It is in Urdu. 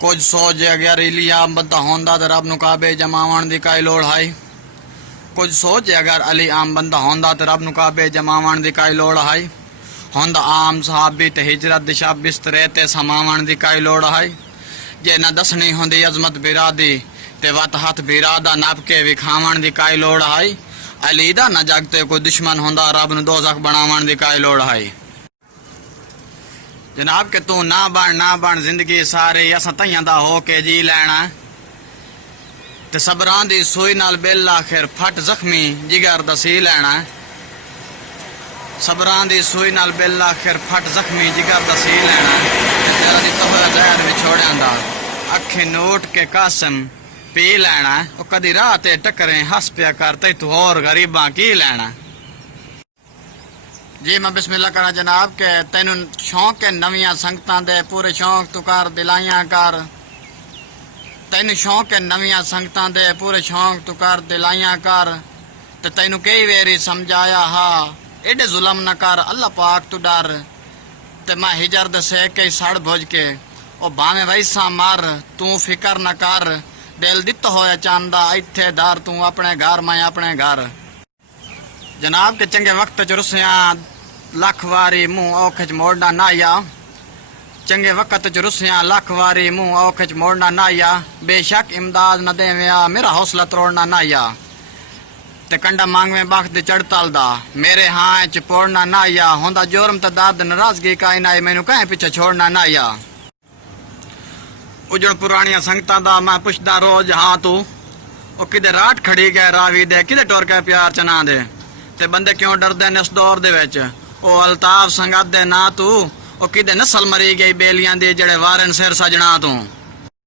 کچھ سوچ اگر علی عام بندہ ہوندا تے رب نو کعبے جماون دی کائی لوڑ ہے کچھ سوچ اگر علی عام بندہ ہوندا تے رب نو کعبے جماون دی کائی لوڑ ہے ہوندا عام صحابی تے ہجرت دی شب بسترے تے سماون دی کائی لوڑ ہے جے نہ دسنی ہوندی عظمت بیرا دی تے وت ہاتھ بیرا دا نپ کے وکھاون دی کائی لوڑ ہے علی دا نہ جگ تے کوئی دشمن ہوندا رب نو دوزخ بناون دی کائی لوڑ ہے جناب کہ تو نہ بن زندگی ساری اساں تیاں دا ہو کے جی لینا تے صبراں دی سوئی نال بل آخر پھٹ زخمی جگر دا سی لینا صبراں دی سوئی نال بل آخر پھٹ زخمی جگر دا سی لینا تے تیرا دی تہر زہر وچھوڑیاں دا اکھیں نوٹ کے قاسم پی لینا او کدی راہ تے ٹکریں ہس پیا کر تے تو اور غریباں کی لینا جی میں بسم اللہ کرا جناب کہ تینوں شوق ہے نویاں سنگتاں دے پورے شوق تو کر دلائیاں کر تینوں شوق ہے نویاں سنگتاں دے پورے شوق تو کر دلائیاں کر تے تینوں کئی ویری سمجھایا ہا ایڈے ظلم نہ کر اللہ پاک تو ڈر تے میں ہجر دے سے کئی سڑ بھج کے او بھاویں ویسا مر تو فکر نہ کر دل دت ہویا چاندا ایتھے دار تو اپنے گھر میں اپنے گھر جناب کے چنگے وقت چ رسیاں لکھ واری منہ اوکھ چ موڑنا نہ آیا چنگے وقت چ رسیاں لکھ واری منہ اوکھ چ موڑنا نہ آیا بے شک امداد نہ دیویا میرا حوصلہ توڑنا نہ آیا تے کنڈا مانگ میں بخت چڑتال دا میرے ہاں چ پوڑنا نہ آیا ہوندا جرم تے درد ناراضگی کائیں نہ مینوں کہیں پیچھے چھوڑنا نہ آیا اجڑ پرانیاں سنگتاں دا میں پوچھدا روز ہاں تو او کدے راٹ کھڑی گئے راوی دے کدے ٹور کے پیار چنا دے تے بندے کیوں ڈردے نے اس دور دے وچ او الطاف سنگت دے نا تو او کدے نسل مری گئی بیلیاں دی جڑے وارن سر سجنا تو